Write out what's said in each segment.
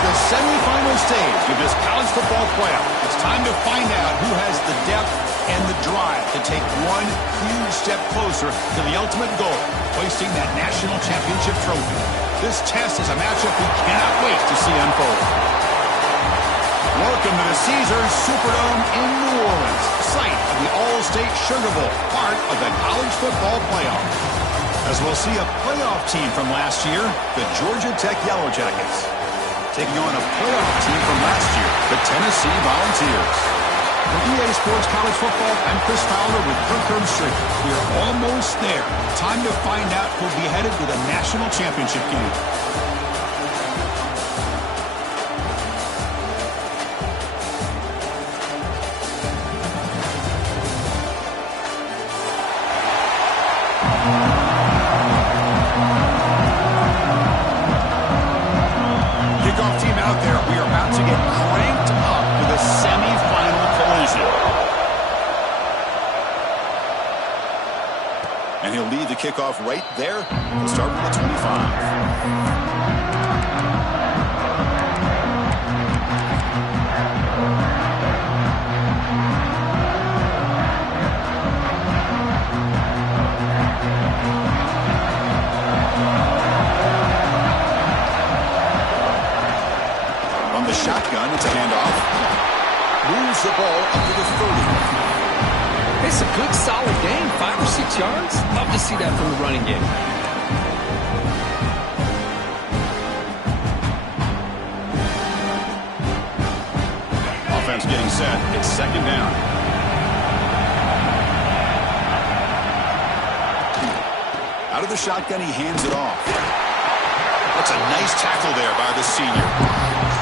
the semifinal stage of this college football playoff. It's time to find out who has the depth and the drive to take one huge step closer to the ultimate goal, hoisting that national championship trophy. This test is a matchup we cannot wait to see unfold. Welcome to the Caesars Superdome in New Orleans, site of the All-State Sugar Bowl, part of the college football playoff. As we'll see a playoff team from last year, the Georgia Tech Yellow Jackets, taking on a playoff team from last year, the Tennessee Volunteers. For EA Sports College Football, I'm Chris Fowler with Kirk Herbstreit. We are almost there. Time to find out who'll be headed to the national championship game. Kickoff team out there. We are about to get cranked up with a semifinal collision. And he'll lead the kickoff right there. We'll start with the 25. The shotgun, it's a handoff. Moves the ball up to the 30. It's a good, solid game. 5 or 6 yards. Love to see that from the running game. Offense getting set. It's second down. Out of the shotgun, he hands it off. That's a nice tackle there by the senior.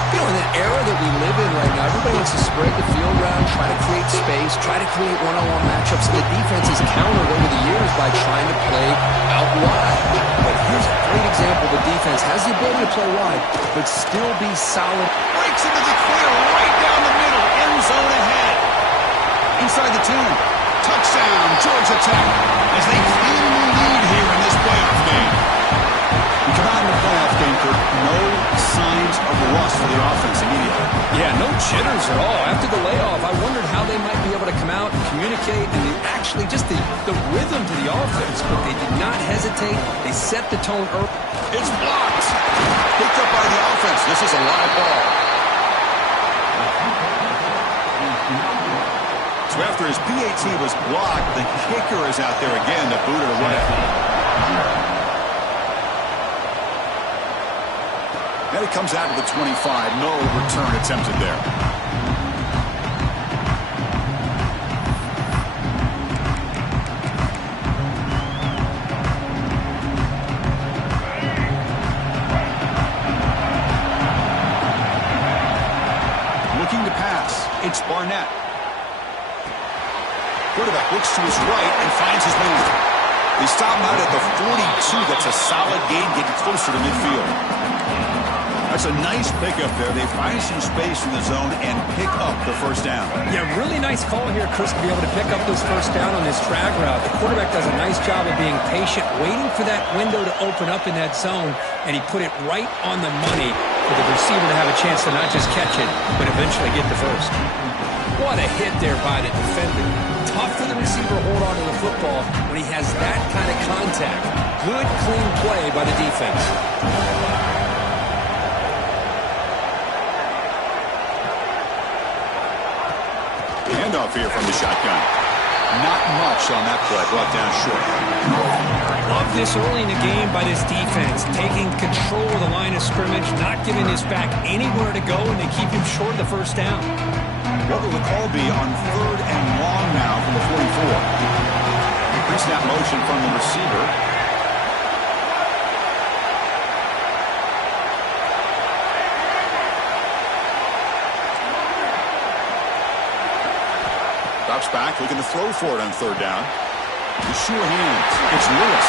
You know, in the era that we live in right now, everybody wants to spread the field around, try to create space, try to create one-on-one matchups, and the defense has countered over the years by trying to play out wide. But here's a great example. The defense has the ability to play wide, but still be solid. Breaks into the clear right down the middle, end zone ahead. Inside the 10. Touchdown, Georgia Tech, as they cleanly lead here in this playoff game. We come out in the playoff game, Kirk, no signs of rust for the offense immediately. Yeah, no jitters at all. After the layoff, I wondered how they might be able to come out and communicate and actually just the rhythm to the offense. But they did not hesitate. They set the tone early. It's blocked. Picked up by the offense. This is a live ball. So after his PAT was blocked, the kicker is out there again to boot it away. And it comes out to the 25. No return attempted there. Looking to pass. It's Barnett. Quarterback looks to his right and finds his man. They stop him out at the 42. That's a solid gain, getting closer to midfield. That's a nice pickup there. They find some space in the zone and pick up the first down. Yeah, really nice call here, Chris, to be able to pick up this first down on this drag route. The quarterback does a nice job of being patient, waiting for that window to open up in that zone, and he put it right on the money for the receiver to have a chance to not just catch it, but eventually get the first. What a hit there by the defender. Tough for the receiver to hold on to the football when he has that kind of contact. Good, clean play by the defense. Handoff here from the shotgun. Not much on that play, brought down short. Love this early in the game by this defense, taking control of the line of scrimmage, not giving this back anywhere to go, and they keep him short of the first down. What will the call be on 3rd and long now from the 44? Pre-snap motion from the receiver. Drops back, looking to throw for it on 3rd down. The sure hands. It's Lewis.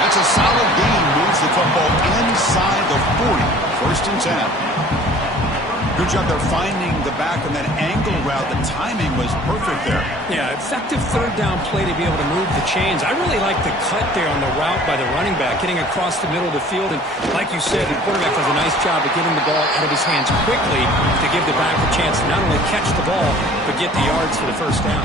That's a solid gain. Moves the football inside the 40. 1st and 10. Good job there finding the back on that angle route. The timing was perfect there. Yeah, effective third down play to be able to move the chains. I really like the cut there on the route by the running back, getting across the middle of the field. And like you said, the quarterback does a nice job of getting the ball out of his hands quickly to give the back a chance to not only catch the ball, but get the yards for the first down.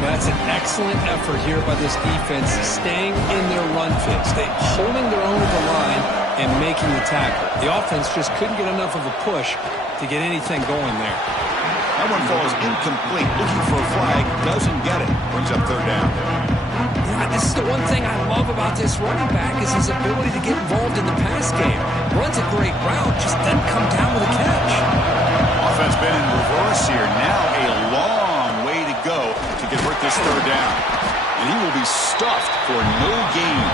That's an excellent effort here by this defense, staying in their run fits. They holding their own at the line and making the tackle. The offense just couldn't get enough of a push to get anything going there. That one falls incomplete. Looking for a flag, doesn't get it. Brings up third down. Yeah, this is the one thing I love about this running back is his ability to get involved in the pass game. Runs a great route, just doesn't come down with a catch. Offense been in reverse here. Now a long way to go to convert this third down. And he will be stuffed for no gain.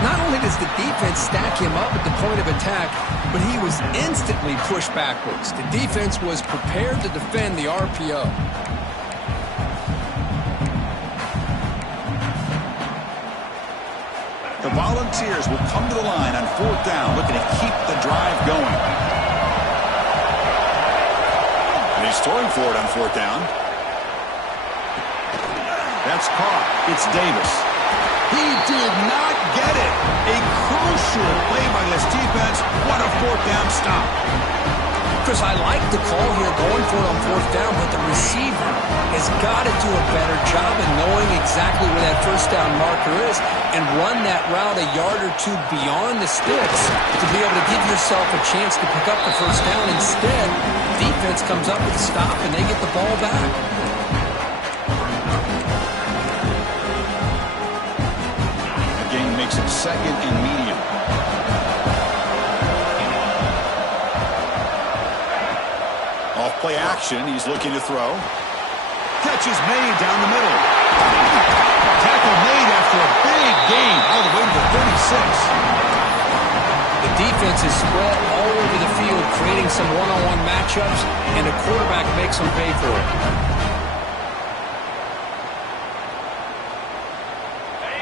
Not only does the defense stack him up at the point of attack, but he was instantly pushed backwards. The defense was prepared to defend the RPO. The Volunteers will come to the line on fourth down, looking to keep the drive going. And he's throwing for it on fourth down. That's caught. It's Davis. He did not get it. A crucial play by this defense. What a fourth down stop. Chris, I like the call here going for it on fourth down, but the receiver has got to do a better job of knowing exactly where that first down marker is and run that route a yard or two beyond the sticks to be able to give yourself a chance to pick up the first down. Instead, defense comes up with a stop and they get the ball back. Makes it second and medium. Off play action. He's looking to throw. Catch is made down the middle. Tackle made after a big gain all the way to the 36. The defense is spread all over the field, creating some one-on-one matchups, and the quarterback makes them pay for it.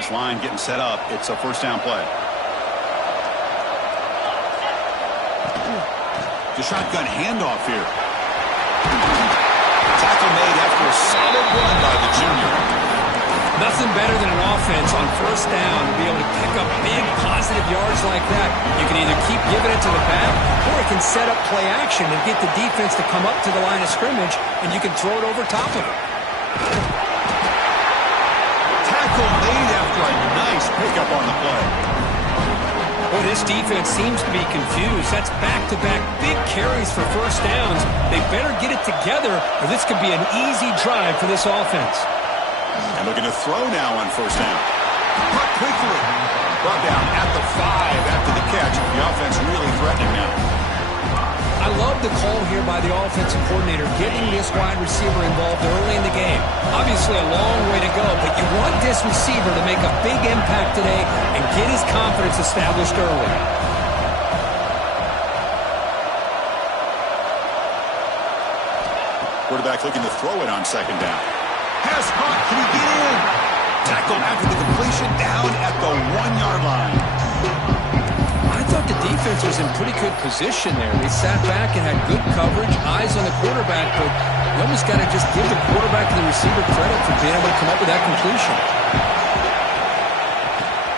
Line getting set up. It's a first down play. The shotgun handoff here. Tackle made after a solid run by the junior. Nothing better than an offense on first down to be able to pick up big positive yards like that. You can either keep giving it to the back or it can set up play action and get the defense to come up to the line of scrimmage and you can throw it over top of it. Made after a nice pickup on the play. Well, this defense seems to be confused. That's back-to-back big carries for first downs. They better get it together or this could be an easy drive for this offense. And looking to throw now on first down. Cut quickly. Brought down at the 5 after the catch. The offense really threatening now. I love the call here by the offensive coordinator, getting this wide receiver involved early in the game. Obviously a long way to go, but you want this receiver to make a big impact today and get his confidence established early. Quarterback looking to throw it on second down. Has caught, can he get in? Tackle after the completion down at the 1-yard line. I thought the defense was in pretty good position there. They sat back and had good coverage, eyes on the quarterback, but you almost got to just give the quarterback and the receiver credit for being able to come up with that completion.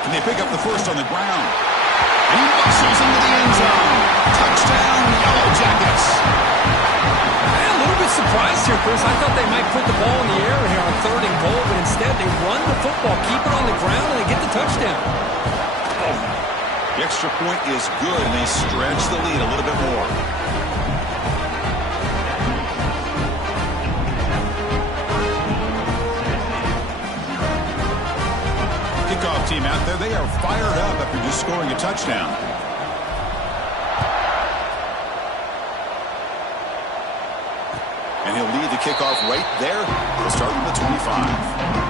Can they pick up the first on the ground? And he muscles into the end zone. Touchdown, Yellow Jackets. I'm a little bit surprised here, Chris. I thought they might put the ball in the air here on third and goal, but instead they run the football, keep it on the ground, and they get the touchdown. The extra point is good, and they stretch the lead a little bit more. Kickoff team out there, they are fired up after just scoring a touchdown. And he'll lead the kickoff right there. He'll start from the 25.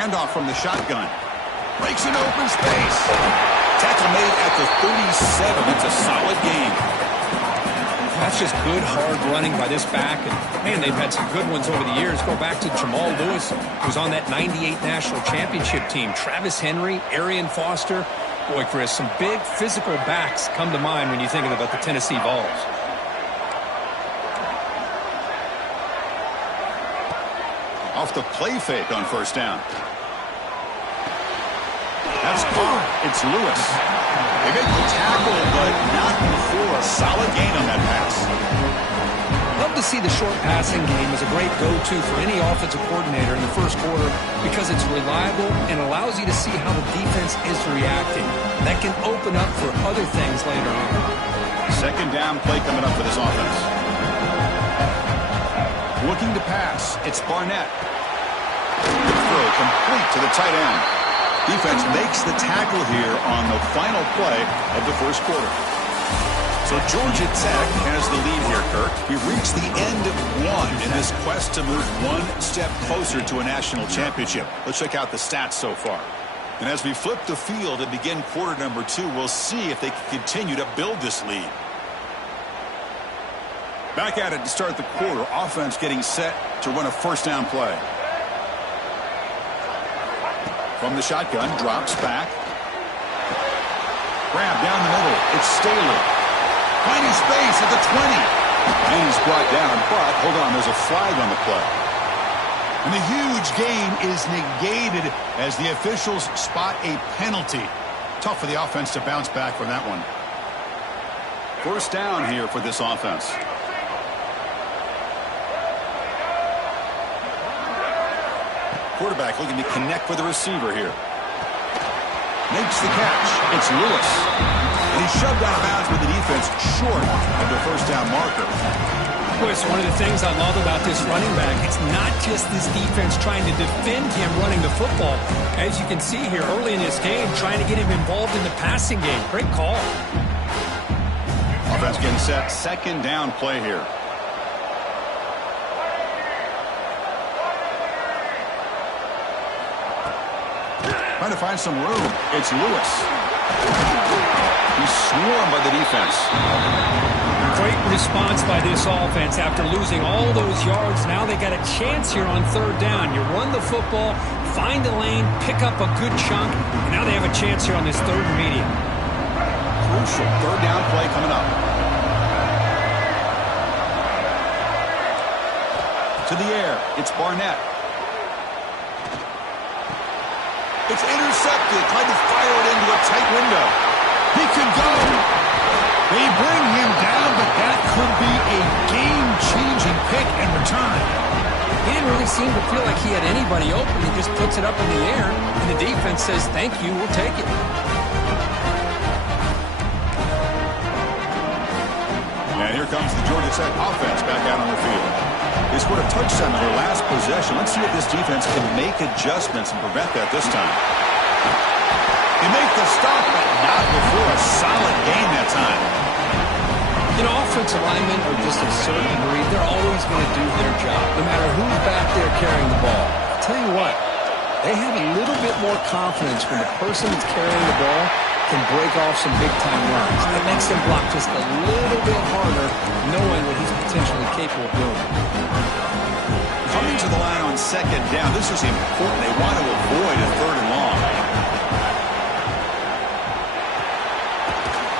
handoff from the shotgun. Breaks an open space. Tackle made at the 37. That's a solid gain. That's just good, hard running by this back. And, man, they've had some good ones over the years. Go back to Jamal Lewis, who was on that 98 National Championship team. Travis Henry, Arian Foster. Boy, Chris, some big physical backs come to mind when you think about the Tennessee Vols. Off the play fake on first down. That's caught. It's Lewis. They make the tackle, but not before a solid gain on that pass. Love to see the short passing game as a great go-to for any offensive coordinator in the first quarter because it's reliable and allows you to see how the defense is reacting. That can open up for other things later on. Second down play coming up for this offense. Looking to pass. It's Barnett. The throw complete to the tight end. Defense makes the tackle here on the final play of the first quarter. So Georgia Tech has the lead here, Kirk. We've reached the end of one in this quest to move one step closer to a national championship. Let's check out the stats so far. And as we flip the field and begin quarter number 2, we'll see if they can continue to build this lead. Back at it to start the quarter. Offense getting set to run a first down play. From the shotgun, drops back. Grab down the middle. It's Staley. Finding space at the 20. And he's brought down, but hold on, there's a flag on the play. And the huge gain is negated as the officials spot a penalty. Tough for the offense to bounce back from that one. First down here for this offense. Quarterback looking to connect with the receiver here. Makes the catch. It's Lewis. And he's shoved out of bounds with the defense short of the first down marker. Chris, one of the things I love about this running back, it's not just this defense trying to defend him running the football. As you can see here early in this game, trying to get him involved in the passing game. Great call. Offense getting set. Second down play here. Trying to find some room. It's Lewis. He's swarmed by the defense. Great response by this offense after losing all those yards. Now they got a chance here on third down. You run the football, find a lane, pick up a good chunk, and now they have a chance here on this third and medium. Crucial third down play coming up. To the air. It's Barnett. It's intercepted. Tried to fire it into a tight window. He can go. They bring him down, but that could be a game-changing pick and return. He didn't really seem to feel like he had anybody open. He just puts it up in the air, and the defense says, thank you, we'll take it. And here comes the Georgia Tech offense back out on the field. They scored a touchdown on their last possession. Let's see if this defense can make adjustments and prevent that this time. They make the stop, but not before a solid gain that time. You know, offensive linemen are just a certain breed. They're always going to do their job, no matter who's back there carrying the ball. I'll tell you what, they have a little bit more confidence when the person that's carrying the ball can break off some big-time runs. That makes them block just a little bit harder, knowing what he's potentially capable of doing. Coming to the line on second down, this is important. They want to avoid a third and long.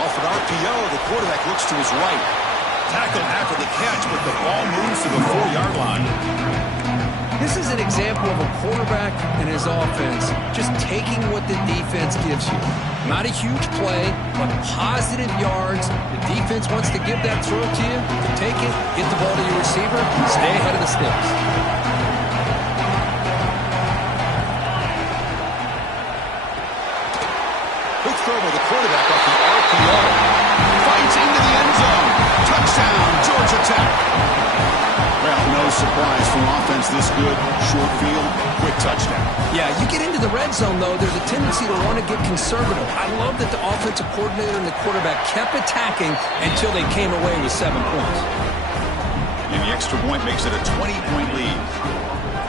Off an RPO, the quarterback looks to his right. Tackled after the catch, but the ball moves to the 4-yard line. This is an example of a quarterback and his offense just taking what the defense gives you. Not a huge play, but positive yards. The defense wants to give that throw to you. You take it, get the ball to your receiver, stay ahead of the sticks. Quick throw by the quarterback off the RPO. Fights into the end zone. Touchdown, Georgia Tech. Well, no surprise from offense this good. Short field, quick touchdown. Yeah, you get into the red zone, though, there's a tendency to want to get conservative. I love that the offensive coordinator and the quarterback kept attacking until they came away with 7 points. And the extra point makes it a 20-point lead.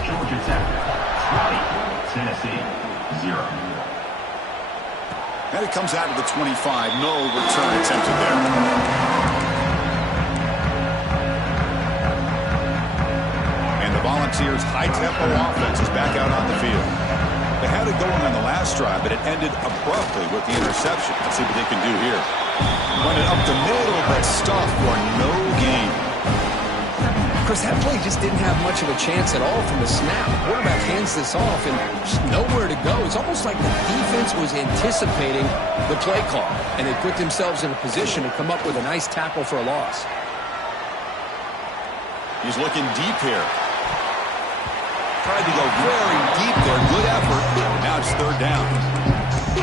Georgia Tech. Tennessee, 0. And it comes out of the 25. No return attempted there. And the Volunteers' high-tempo offense is back out on the field. They had it going on the last drive, but it ended abruptly with the interception. Let's see what they can do here. Run it up the middle, but stuffed for no gain. Chris, that play just didn't have much of a chance at all from the snap. The quarterback hands this off and just nowhere to go. It's almost like the defense was anticipating the play call, and they put themselves in a position to come up with a nice tackle for a loss. He's looking deep here. Tried to go very deep there. Good effort. Now it's third down.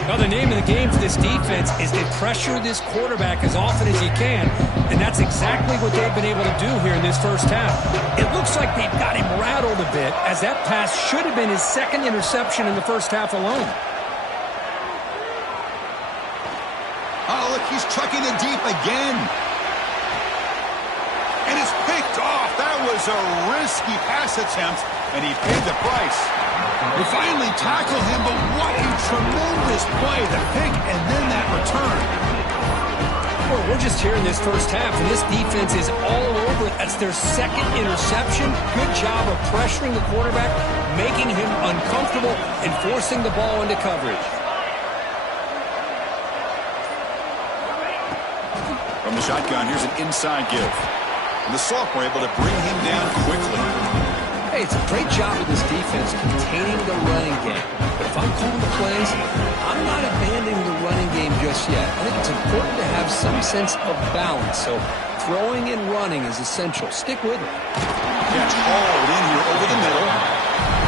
Now, the name of the game for this defense is to pressure this quarterback as often as you can, and that's exactly what they've been able to do here in this first half. It looks like they've got him rattled a bit, as that pass should have been his second interception in the first half alone. Oh, look, he's chucking it deep again. And it's picked off. That was a risky pass attempt, and he paid the price. They finally tackle him, but what a tremendous play. The pick and then that return. Well, we're just here in this first half, and this defense is all over it. That's their second interception. Good job of pressuring the quarterback, making him uncomfortable, and forcing the ball into coverage. From the shotgun, here's an inside give. And the sophomore able to bring him down quickly. Hey, it's a great job of this defense containing the running game. But if I'm calling the plays, I'm not abandoning the running game just yet. I think it's important to have some sense of balance. So throwing and running is essential. Stick with it. Catch hauled in here over the middle.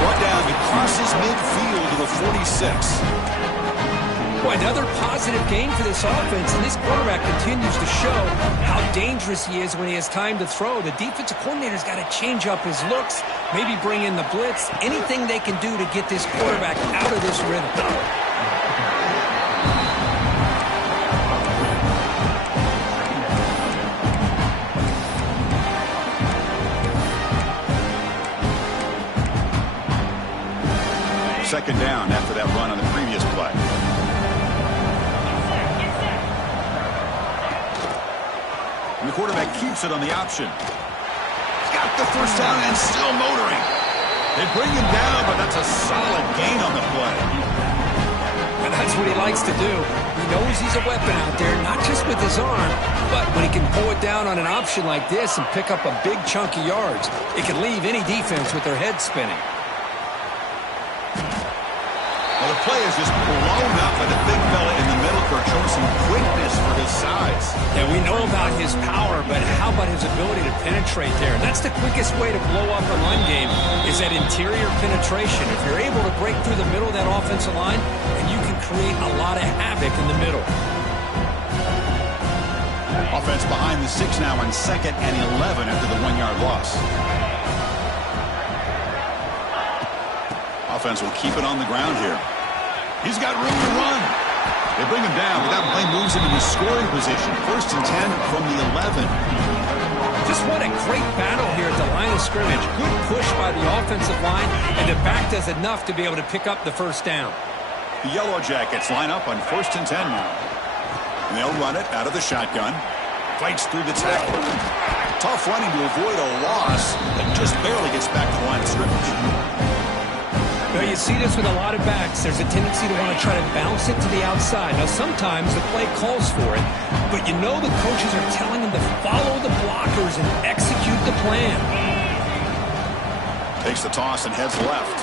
Brought down, he crosses midfield to the 46. Boy, another positive game for this offense, and this quarterback continues to show how dangerous he is when he has time to throw. The defensive coordinator's got to change up his looks, maybe bring in the blitz, anything they can do to get this quarterback out of this rhythm. Second down after that run on the previous play. And the quarterback keeps it on the option. He's got the first down and still motoring. They bring him down, but that's a solid gain on the play. And that's what he likes to do. He knows he's a weapon out there, not just with his arm, but when he can pull it down on an option like this and pick up a big chunk of yards, it can leave any defense with their head spinning. Well, the play is just blown up by the big fella in the middle for showing some quickness for his size. Yeah, we know about his power, but how about his ability to penetrate there? And that's the quickest way to blow up a run game, is that interior penetration. If you're able to break through the middle of that offensive line, then you can create a lot of havoc in the middle. Offense behind the 6 now on 2nd and 11 after the 1-yard loss. Offense will keep it on the ground here. He's got room to run. They bring him down, but that play moves him into scoring position. 1st and 10 from the 11. Just what a great battle here at the line of scrimmage. Good push by the offensive line, and the back does enough to be able to pick up the first down. The Yellow Jackets line up on 1st and 10 now. And they'll run it out of the shotgun. Fights through the tackle. Tough running to avoid a loss, but just barely gets back to the line of scrimmage. Now, you see this with a lot of backs. There's a tendency to want to try to bounce it to the outside. Now, sometimes the play calls for it, but you know the coaches are telling them to follow the blockers and execute the plan. Takes the toss and heads left.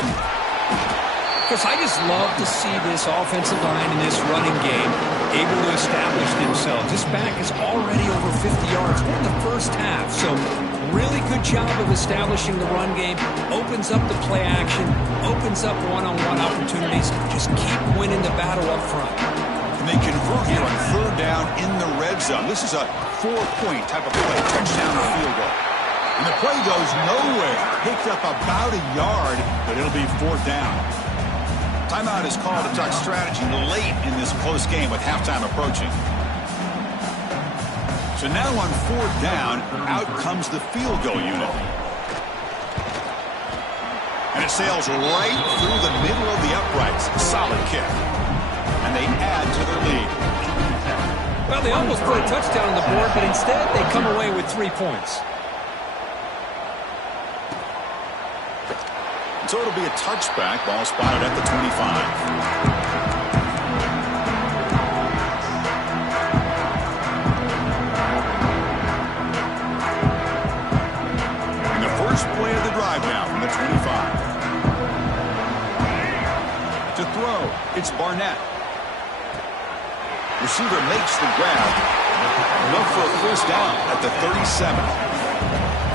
Because I just love to see this offensive line in this running game able to establish themselves. This back is already over 50 yards in the first half, so really good job of establishing the run game. Opens up the play action, opens up one-on-one opportunities. Just keep winning the battle up front. And they convert here on 3rd down in the red zone. This is a 4-point type of play, touchdown or field goal. And the play goes nowhere. Picked up about a yard, but it'll be 4th down. Timeout is called to talk strategy late in this close game with halftime approaching. So now on 4th down, out comes the field goal unit. And it sails right through the middle of the they almost put a touchdown on the board, but instead they come away with 3 points. So it'll be a touchback. Ball spotted at the 25. Play of the drive now from the 25. To throw, it's Barnett. Receiver makes the grab. Enough for a first down at the 37.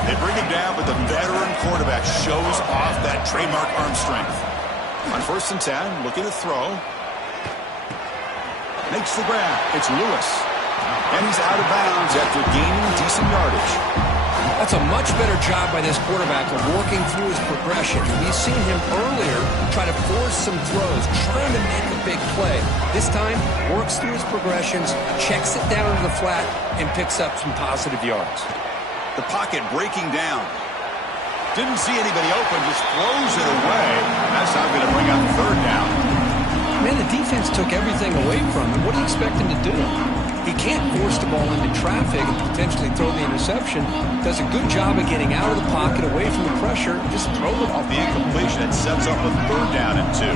They bring him down, but the veteran quarterback shows off that trademark arm strength. On 1st and 10, looking to throw. Makes the grab. It's Lewis. And he's out of bounds after gaining decent yardage. That's a much better job by this quarterback of working through his progression. We've seen him earlier try to force some throws, trying to make a big play. This time, works through his progressions, checks it down to the flat, and picks up some positive yards. The pocket breaking down. Didn't see anybody open, just throws it away. That's not going to bring up 3rd down. Man, the defense took everything away from him. What do you expect him to do? He can't force the ball into traffic and potentially throw the interception. Does a good job of getting out of the pocket, away from the pressure, just throw it off. The incompletion, it sets up a 3rd down and 2.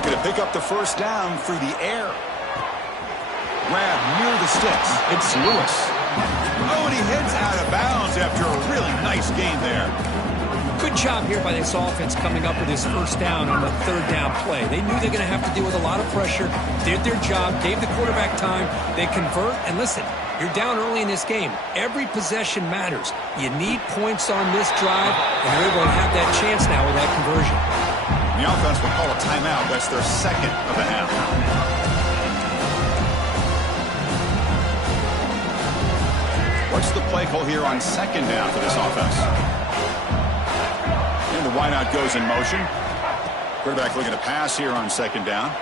Looking to pick up the first down through the air. Grab near the sticks. It's Lewis. Oh, and he heads out of bounds after a really nice gain there. Good job here by this offense coming up with his first down on the 3rd down play. They knew they're going to have to deal with a lot of pressure, did their job, gave the quarterback time. They convert, and listen, you're down early in this game. Every possession matters. You need points on this drive, and you're able to have that chance now with that conversion. The offense will call a timeout. That's their 2nd of the half. What's the play call here on 2nd down for this offense? And the wideout goes in motion. Quarterback looking to pass here on 2nd down.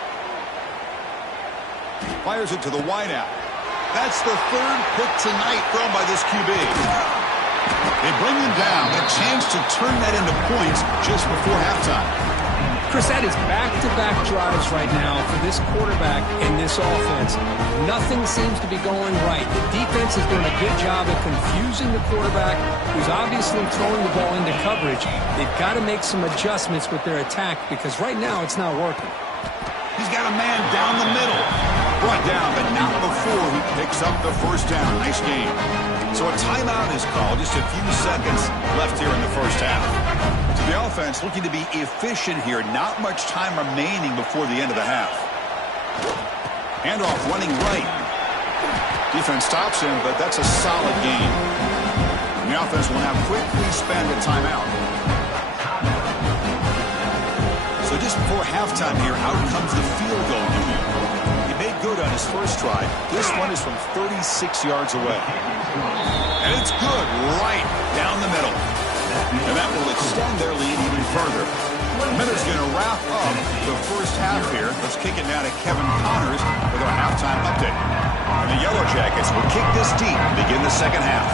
Fires it to the wideout. That's the 3rd pick tonight thrown by this QB. They bring him down. A chance to turn that into points just before halftime. Chris, that is back-to-back drives right now for this quarterback and this offense. Nothing seems to be going right. The defense is doing a good job of confusing the quarterback, who's obviously throwing the ball into coverage. They've got to make some adjustments with their attack because right now it's not working. He's got a man down the middle. Brought down, but not before he picks up the first down. Nice game. So a timeout is called. Just a few seconds left here in the first half. So the offense looking to be efficient here. Not much time remaining before the end of the half. Handoff running right. Defense stops him, but that's a solid game. And the offense will now quickly spend a timeout. So just before halftime here, out comes the field goal unit. He made good on his first try. This one is from 36 yards away. And it's good right down the middle. And that will extend their lead even further. Miller's going to wrap up the first half here. Let's kick it now to Kevin Connors with our halftime update. And the Yellow Jackets will kick this deep to begin the second half.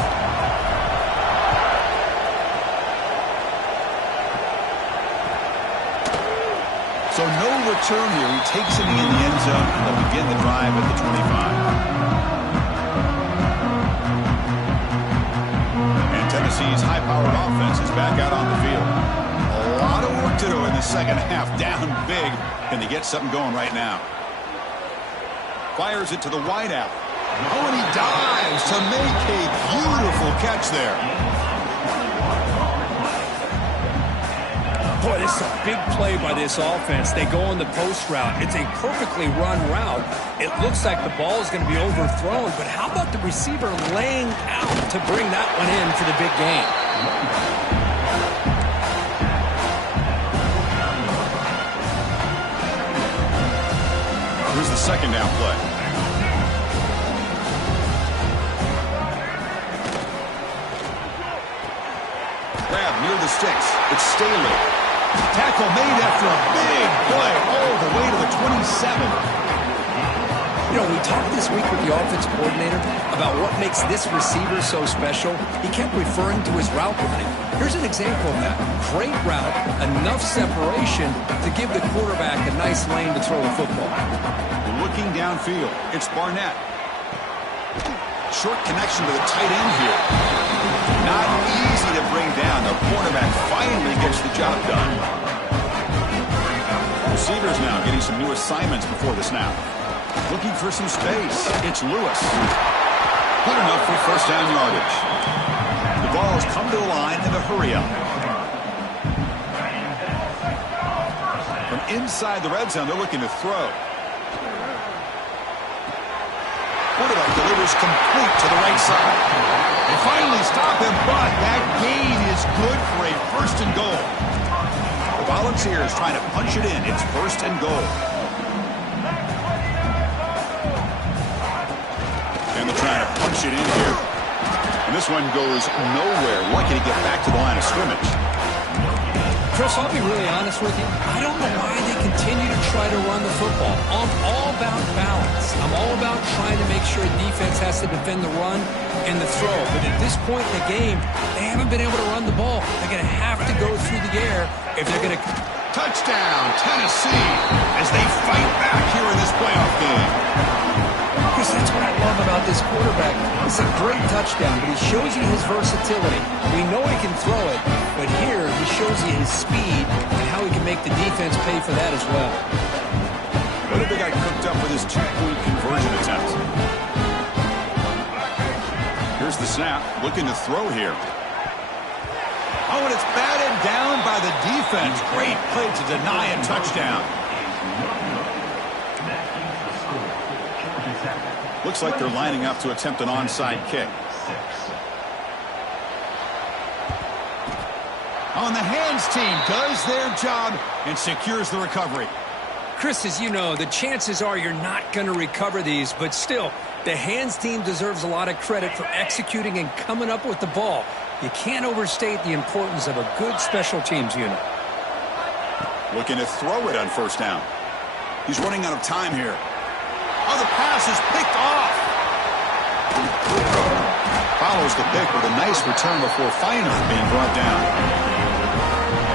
So no return here. He takes it in the end zone. They'll begin the drive at the 25. And Tennessee's high-powered offense is back out on the field. A lot of work to do in the second half. Down big. Can they get something going right now? Fires it to the wideout. Oh, and he dives to make a beautiful catch there. Boy, this is a big play by this offense. They go on the post route. It's a perfectly run route. It looks like the ball is going to be overthrown, but how about the receiver laying out to bring that one in for the big game? Here's the second down play. Grab near the sticks. It's Staley. Tackle made after a big play all the way to the 27. You know, we talked this week with the offense coordinator about what makes this receiver so special. He kept referring to his route running. Here's an example of that. Great route, enough separation to give the quarterback a nice lane to throw the football. We'll look looking downfield. It's Barnett. Short connection to the tight end here. Not easy to bring down. The cornerback finally gets the job done. Receivers now getting some new assignments before the snap. Looking for some space. It's Lewis. Good enough for first down yardage. The ball has come to the line in a hurry up. From inside the red zone, they're looking to throw. Quarterback delivers complete to the right side. They finally stop him, but that gain is good for a first and goal. The Volunteers trying to punch it in. It's first and goal. And they're trying to punch it in here. And this one goes nowhere. Lucky to get back to the line of scrimmage. Chris, I'll be really honest with you. I don't know why they continue to try to run the football. I'm all about balance. I'm all about trying to make sure defense has to defend the run and the throw. But at this point in the game, they haven't been able to run the ball. They're going to have to go through the air if they're going to... Touchdown, Tennessee, as they fight back here in this playoff game. Chris, that's what I love about this quarterback. It's a great touchdown, but he shows you his versatility. We know he can throw it, but here he shows you his speed and how he can make the defense pay for that as well. What if they got cooked up with his two-point conversion attempt? Here's the snap, looking to throw here. Oh, and it's batted down by the defense. Great play to deny a touchdown. Looks like they're lining up to attempt an onside kick. Oh, and the hands team does their job and secures the recovery. Chris, as you know, the chances are you're not going to recover these, but still, the hands team deserves a lot of credit for executing and coming up with the ball. You can't overstate the importance of a good special teams unit. Looking to throw it on first down. He's running out of time here. Oh, the pass is picked off. Follows the pick with a nice return before finally being brought down.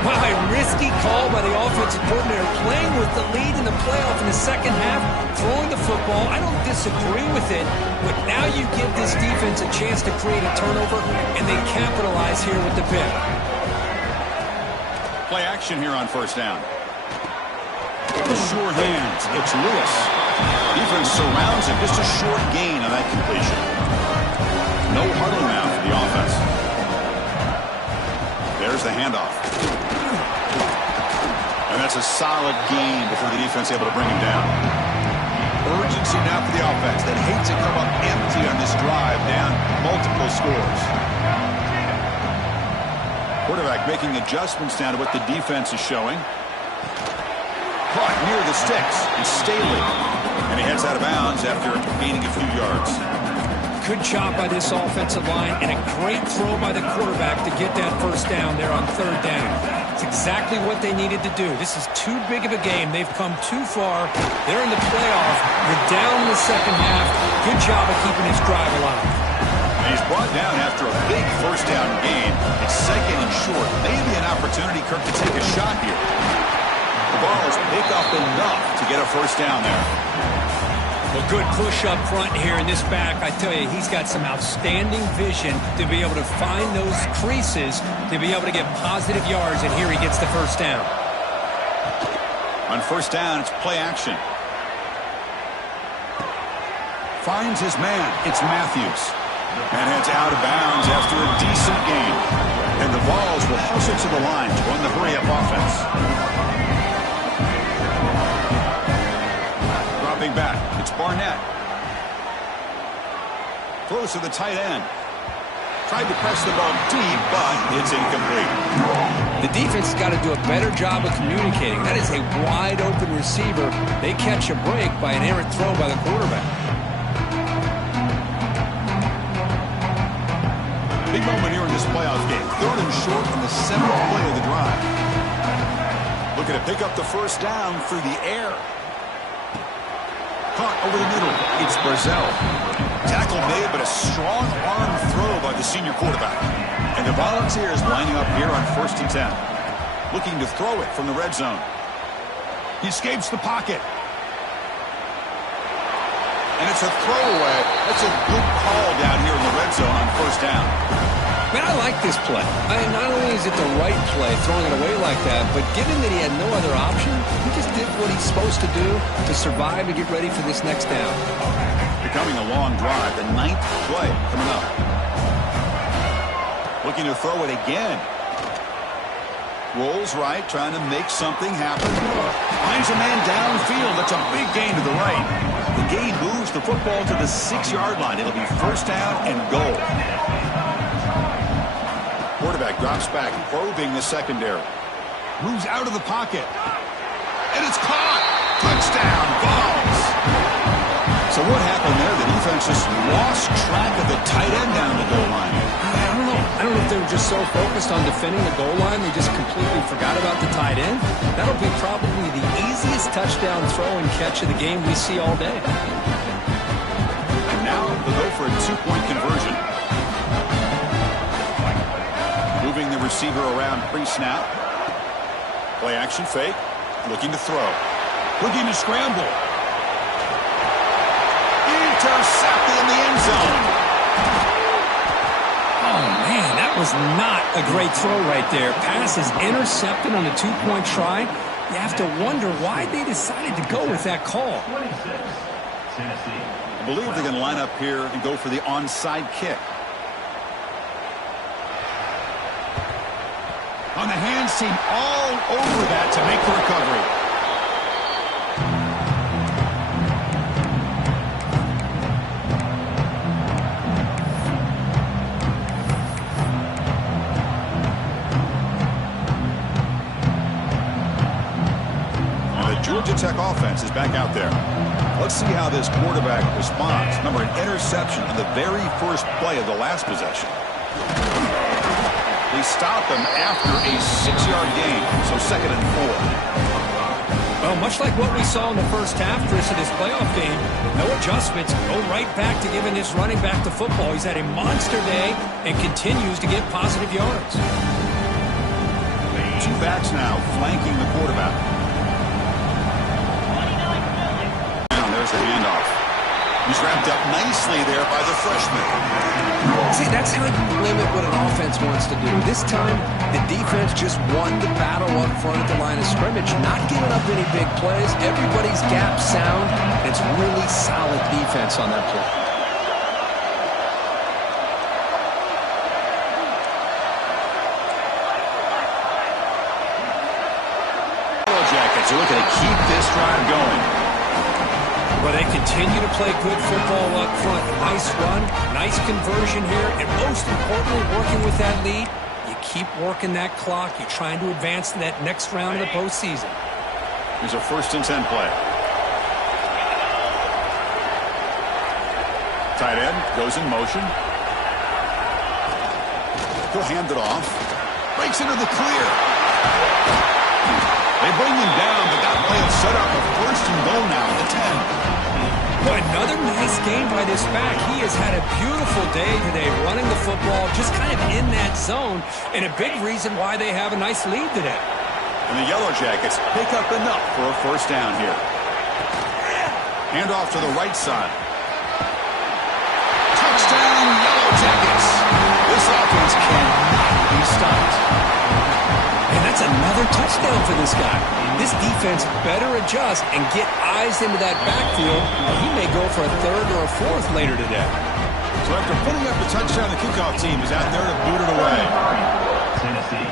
Wow, a risky call by the offensive coordinator, playing with the lead in the playoff in the second half, throwing the football. I don't disagree with it, but now you give this defense a chance to create a turnover, and they capitalize here with the pick. Play action here on first down. The sure hands. It's Lewis. Defense surrounds him. Just a short gain on that completion. No huddle now for the offense. There's the handoff. And that's a solid gain before the defense able to bring him down. Urgency now for the offense that hates to come up empty on this drive, down multiple scores. Quarterback making adjustments now to what the defense is showing. Caught near the sticks. It's Staley. And he heads out of bounds after gaining a few yards. Good job by this offensive line and a great throw by the quarterback to get that first down there on third down. It's exactly what they needed to do. This is too big of a game. They've come too far. They're in the playoff. They're down in the second half. Good job of keeping this drive alive. And he's brought down after a big first down gain. It's second and short. Maybe an opportunity, Kirk, to take a shot here. The ball is picked up enough to get a first down there. Well, good push up front here in this back. I tell you, he's got some outstanding vision to be able to find those creases, to be able to get positive yards, and here he gets the first down. On first down, it's play action. Finds his man. It's Matthews. And heads out of bounds after a decent gain. And the Vols will hustle to the line to run the hurry-up offense. Dropping back. It's Barnett. Throws to the tight end. Tried to press the ball deep, but it's incomplete. The defense has got to do a better job of communicating. That is a wide-open receiver. They catch a break by an errant throw by the quarterback. Big moment here in this playoff game. Third and short on the 7th play of the drive. Looking to pick up the first down through the air. Caught over the middle. It's Brazzell. Tackle made, but a strong arm throw by the senior quarterback. And the Volunteers lining up here on 1st and 10. Looking to throw it from the red zone. He escapes the pocket. And it's a throwaway. That's a good call down here in the red zone on first down. Man, I like this play. Not only is it the right play, throwing it away like that, but given that he had no other option, he just did what he's supposed to do to survive and get ready for this next down. Becoming a long drive, the 9th play coming up. Looking to throw it again. Rolls right, trying to make something happen. Finds a man downfield. That's a big gain to the right. The gain moves the football to the 6-yard line. It'll be first down and goal. Quarterback drops back, probing the secondary. Moves out of the pocket. And it's caught. Touchdown, Vols. So what happened there? The defense just lost track of the tight end down the goal line. I don't know if they were just so focused on defending the goal line they just completely forgot about the tight end. That'll be probably the easiest touchdown throw and catch of the game we see all day. And now they'll go for a 2-point conversion. Moving the receiver around pre-snap. Play action fake. Looking to throw. Looking to scramble. Intercepted in the end zone. Oh, man, that was not a great throw right there. Pass is intercepted on a 2-point try. You have to wonder why they decided to go with that call. I believe they're going to line up here and go for the onside kick. On the hands team all over that to make the recovery. Georgia Tech offense is back out there. Let's see how this quarterback responds. Remember, an interception on the very first play of the last possession. They stop him after a 6-yard gain, so 2nd and 4. Well, much like what we saw in the first half, Chris, of this playoff game, no adjustments, go right back to giving this running back the football. He's had a monster day and continues to get positive yards. 2 backs now flanking the quarterback. The handoff. He's wrapped up nicely there by the freshman. See, that's how you limit what an offense wants to do. This time, the defense just won the battle up front at the line of scrimmage, not giving up any big plays. Everybody's gap sound. It's really solid defense on that play. Yellow Jackets are looking to keep this drive going. But they continue to play good football up front. Nice run, nice conversion here, and most importantly, working with that lead, you keep working that clock. You're trying to advance to that next round of the postseason. Here's a 1st and 10 play. Tight end goes in motion. He'll hand it off. Breaks into the clear. They bring him down, but that play will set up a 1st and goal now at the 10. Well, another nice game by this back. He has had a beautiful day today running the football, just kind of in that zone, and a big reason why they have a nice lead today. And the Yellow Jackets pick up enough for a 1st down here. Hand off to the right side. Touchdown, Yellow Jackets. This offense cannot be stopped. And that's another touchdown for this guy. This defense better adjust and get eyes into that backfield, or he may go for a 3rd or a 4th later today. So after putting up the touchdown, the kickoff team is out there to boot it away. Tennessee,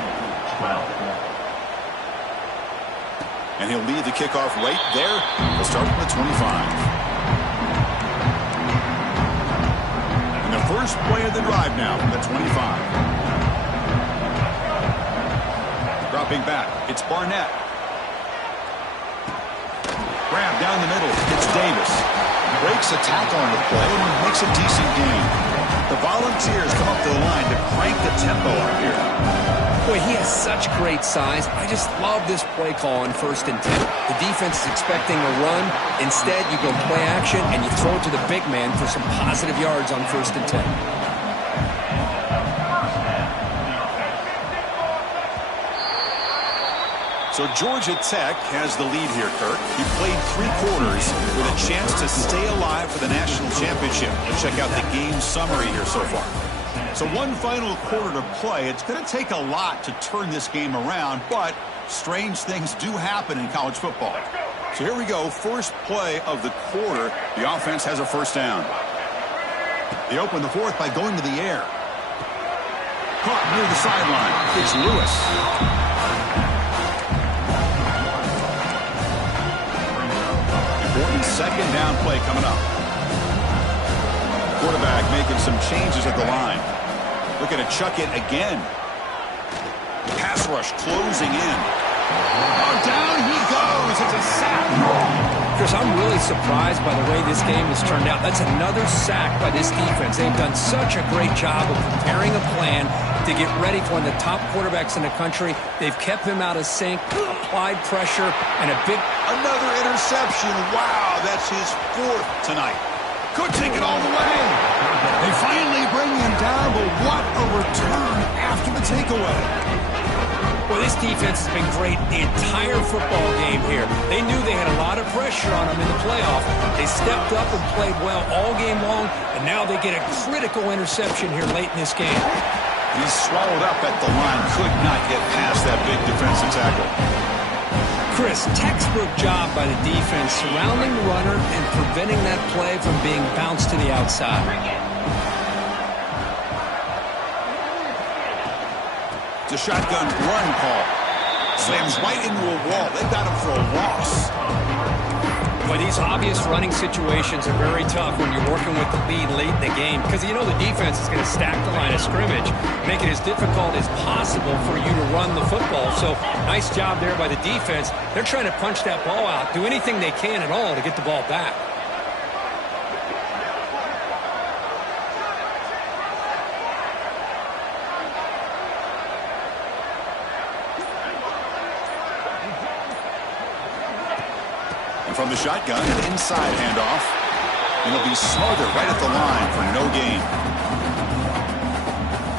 12. And he'll lead the kickoff right there. He'll start from the 25. And the first play of the drive now from the 25. Dropping back, it's Barnett. Grab down the middle, it's Davis. Breaks a tackle on the play and makes a decent gain. The Volunteers come up to the line to crank the tempo up here. Boy, he has such great size. I just love this play call on 1st and 10. The defense is expecting a run. Instead, you go play action and you throw it to the big man for some positive yards on 1st and 10. So Georgia Tech has the lead here, Kirk. He played 3 quarters with a chance to stay alive for the national championship. Let's check out the game summary here so far. So one final quarter to play. It's going to take a lot to turn this game around, but strange things do happen in college football. So here we go. First play of the quarter. The offense has a first down. They open the fourth by going to the air. Caught near the sideline. It's Lewis. Important second down play coming up. Quarterback making some changes at the line. Looking to chuck it again. Pass rush closing in. Oh, down he goes. It's a sack. Chris, I'm really surprised by the way this game has turned out. That's another sack by this defense. They've done such a great job of preparing a plan to get ready for one of the top quarterbacks in the country. They've kept him out of sync, applied pressure, and another interception. Wow, that's his 4th tonight. Could take it all the way. They finally bring him down, but what a return after the takeaway. Well, this defense has been great the entire football game here. They knew they had a lot of pressure on them in the playoff. They stepped up and played well all game long, and now they get a critical interception here late in this game. He's swallowed up at the line. Could not get past that big defensive tackle. Chris, textbook job by the defense surrounding the runner and preventing that play from being bounced to the outside. It's a shotgun run call. Slams right into a wall. They got him for a loss. But these obvious running situations are very tough when you're working with the lead late in the game because you know the defense is going to stack the line of scrimmage, make it as difficult as possible for you to run the football. So nice job there by the defense. They're trying to punch that ball out, do anything they can at all to get the ball back. From the shotgun, an inside handoff. It'll be smothered right at the line for no gain.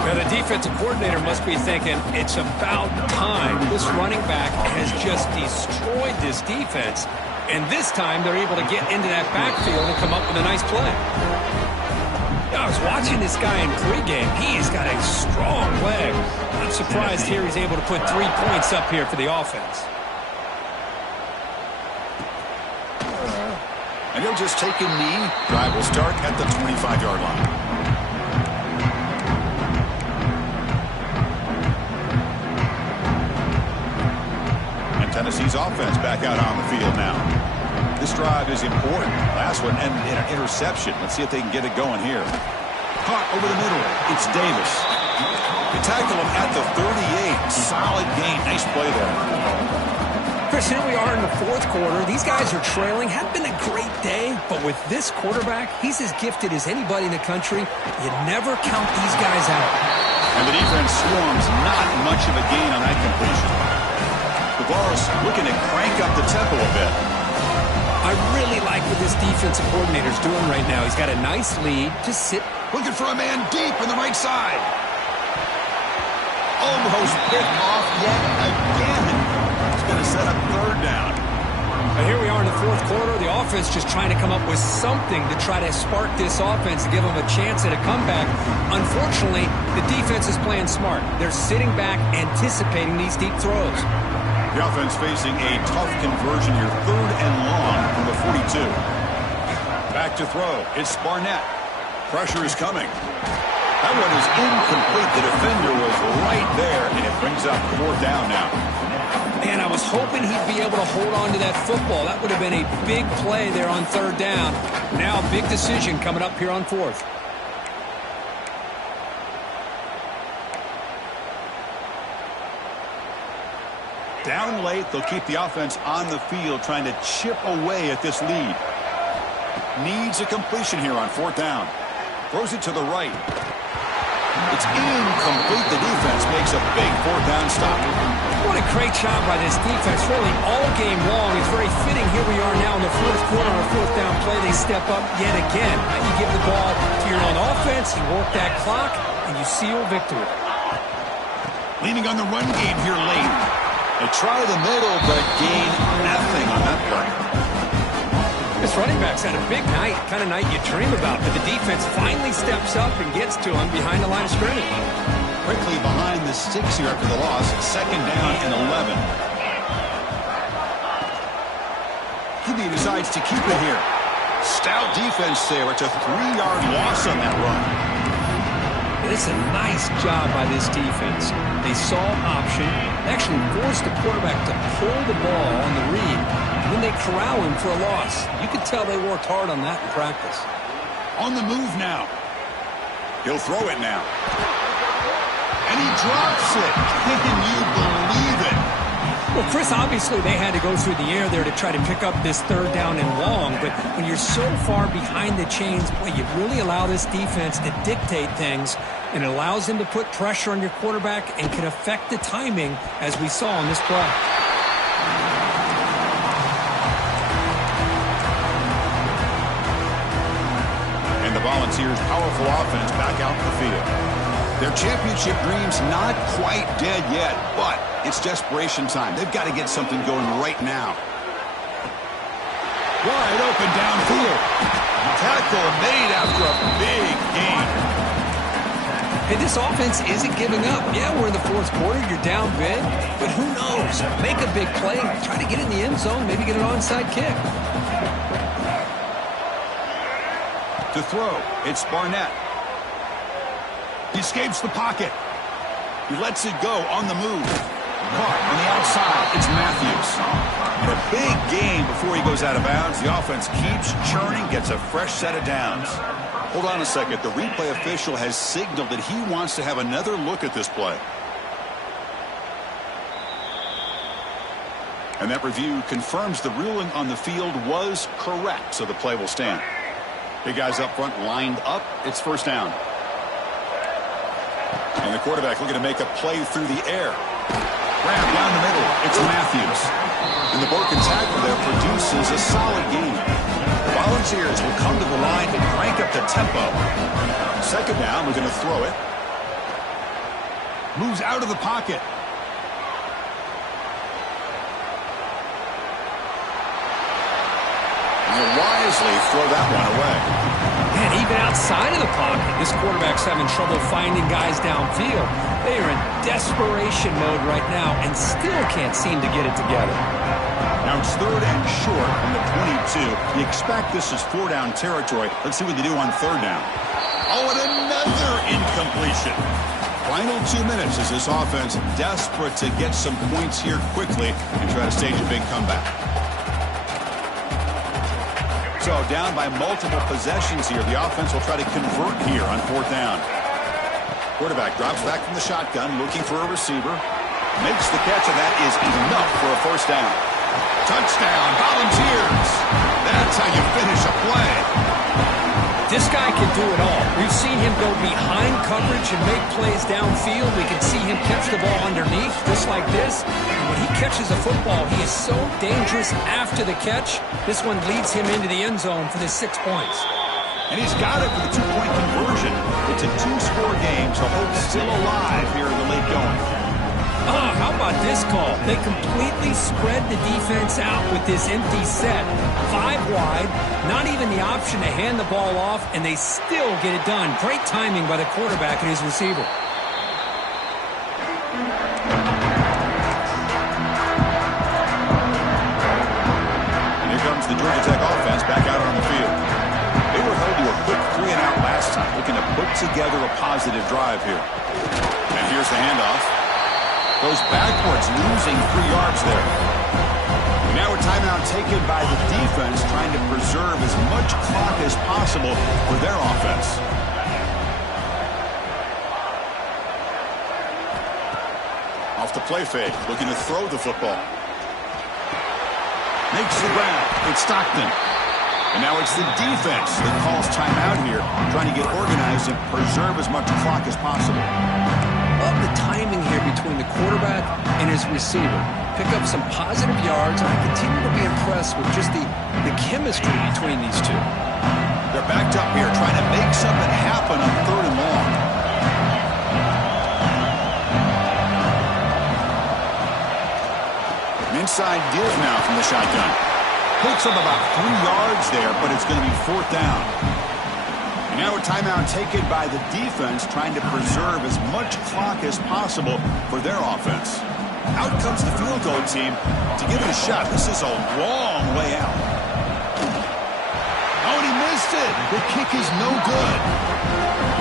Now the defensive coordinator must be thinking, it's about time. This running back has just destroyed this defense. And this time they're able to get into that backfield and come up with a nice play. I was watching this guy in pregame. He's got a strong leg. I'm surprised here he's able to put 3 points up here for the offense. And he'll just take a knee. Drive will start at the 25-yard line. And Tennessee's offense back out on the field now. This drive is important. Last one ended in an interception. Let's see if they can get it going here. Caught over the middle. It's Davis. They tackle him at the 38. Solid gain. Nice play there. Chris, here we are in the 4th quarter. These guys are trailing. Hadn't been a great day, but with this quarterback, he's as gifted as anybody in the country. You never count these guys out. And the defense swarms. Not much of a gain on that completion. The Vols looking to crank up the tempo a bit. I really like what this defensive coordinator's doing right now. He's got a nice lead. Just sit. Looking for a man deep on the right side. Almost picked off yet again. Going to set up 3rd down. And here we are in the 4th quarter. The offense just trying to come up with something to try to spark this offense to give them a chance at a comeback. Unfortunately, the defense is playing smart. They're sitting back, anticipating these deep throws. The offense facing a tough conversion here. 3rd and long from the 42. Back to throw. It's Barnett. Pressure is coming. That one is incomplete. The defender was right there, and it brings up 4th down now. Man, I was hoping he'd be able to hold on to that football. That would have been a big play there on 3rd down. Now a big decision coming up here on 4th. Down late, they'll keep the offense on the field trying to chip away at this lead. Needs a completion here on 4th down. Throws it to the right. It's incomplete. The defense makes a big 4th down stop. What a great job by this defense, really all game long. It's very fitting. Here we are now in the 4th quarter, a 4th down play. They step up yet again. Now you give the ball to your own offense, you work that clock, and you seal victory. Leaning on the run game here late. They try the middle, but gain nothing on that play. This running back's had a big night, kind of night you dream about, but the defense finally steps up and gets to him behind the line of scrimmage. Quickly behind the sticks here after the loss. 2nd down and 11. He decides to keep it here. Stout defense there. It's a 3-yard loss on that run. It's a nice job by this defense. They saw option, actually forced the quarterback to pull the ball on the read, and then they corral him for a loss. You could tell they worked hard on that in practice. On the move now. He'll throw it now. And he drops it. Can you believe it? Well, Chris, obviously they had to go through the air there to try to pick up this 3rd down and long, but when you're so far behind the chains, boy, you really allow this defense to dictate things, and it allows them to put pressure on your quarterback and can affect the timing, as we saw on this play. And the Volunteers' powerful offense back out in the field. Their championship dream's not quite dead yet, but it's desperation time. They've got to get something going right now. Wide open downfield. Tackle made after a big gain. Hey, this offense isn't giving up. Yeah, we're in the 4th quarter. You're down big, but who knows? Make a big play. Try to get in the end zone. Maybe get an onside kick. To throw, it's Barnett. He escapes the pocket. He lets it go on the move. Caught on the outside. It's Matthews. And a big gain before he goes out of bounds. The offense keeps churning, gets a fresh set of downs. Hold on a second. The replay official has signaled that he wants to have another look at this play. And that review confirms the ruling on the field was correct, so the play will stand. Big guys up front lined up. It's 1st down. And the quarterback looking to make a play through the air. Grab down the middle. It's Matthews. And the broken tackle there produces a solid gain. The Volunteers will come to the line and crank up the tempo. 2nd down, we're going to throw it. Moves out of the pocket. And he'll wisely throw that one away. And even outside of the pocket, this quarterback's having trouble finding guys downfield. They are in desperation mode right now and still can't seem to get it together. Now it's 3rd and short from the 22. You expect this is 4-down territory. Let's see what they do on 3rd down. Oh, and another incompletion. Final 2 minutes as this offense desperate to get some points here quickly and try to stage a big comeback. So down by multiple possessions here. The offense will try to convert here on 4th down. Quarterback drops back from the shotgun, looking for a receiver. Makes the catch, and that is enough for a 1st down. Touchdown, Volunteers. That's how you finish a play. This guy can do it all. We've seen him go behind coverage and make plays downfield. We can see him catch the ball underneath, just like this. And when he catches a football, he is so dangerous after the catch. This one leads him into the end zone for the 6 points. And he's got it for the 2-point conversion. It's a 2-score game, so hope's still alive here in the late going. How about this call? They completely spread the defense out with this empty set. 5 wide, not even the option to hand the ball off, and they still get it done. Great timing by the quarterback and his receiver. And here comes the Georgia Tech offense back out on the field. They were held to a quick 3-and-out last time, looking to put together a positive drive here. And here's the handoff. Goes backwards, losing 3 yards there. And now a timeout taken by the defense, trying to preserve as much clock as possible for their offense. Off the play fake, looking to throw the football. Makes the grab. It's Stockton. And now it's the defense that calls timeout here, trying to get organized and preserve as much clock as possible. Love the timing here between the quarterback and his receiver. Pick up some positive yards, and I continue to be impressed with just the chemistry between these two. They're backed up here, trying to make something happen on 3rd and long. Inside give now from the shotgun. Picks up about 3 yards there, but it's going to be 4th down. And now a timeout taken by the defense, trying to preserve as much clock as possible for their offense. Out comes the field goal team to give it a shot. This is a long way out. Oh, and he missed it. The kick is no good.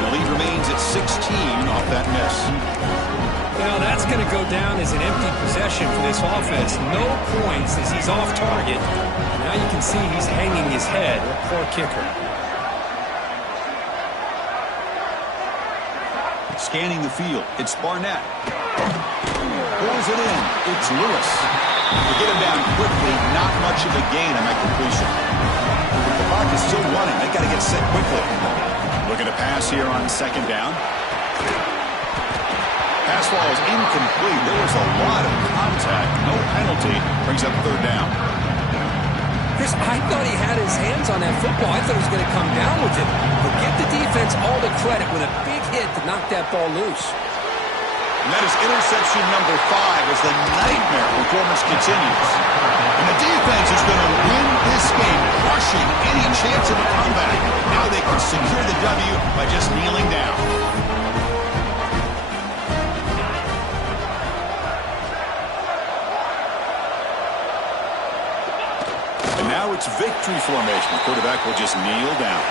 The lead remains at 16 off that miss. Well, that's going to go down as an empty possession for this offense. No points as he's off target. Now you can see he's hanging his head. Poor kicker. Scanning the field, it's Barnett. Pulls it in, it's Lewis. They get him down quickly, not much of a gain on that completion. The clock is still running, they got to get set quickly. Looking to pass here on 2nd down. Pass ball is incomplete. There was a lot of contact, no penalty, brings up 3rd down. Chris, I thought he had his hands on that football. I thought he was going to come down with it. But give the defense all the credit with a big hit to knock that ball loose. And that is interception number 5 as the nightmare performance continues. And the defense is going to win this game, crushing any chance of a comeback. Now they can secure the W by just kneeling down. And now it's victory formation. The quarterback will just kneel down.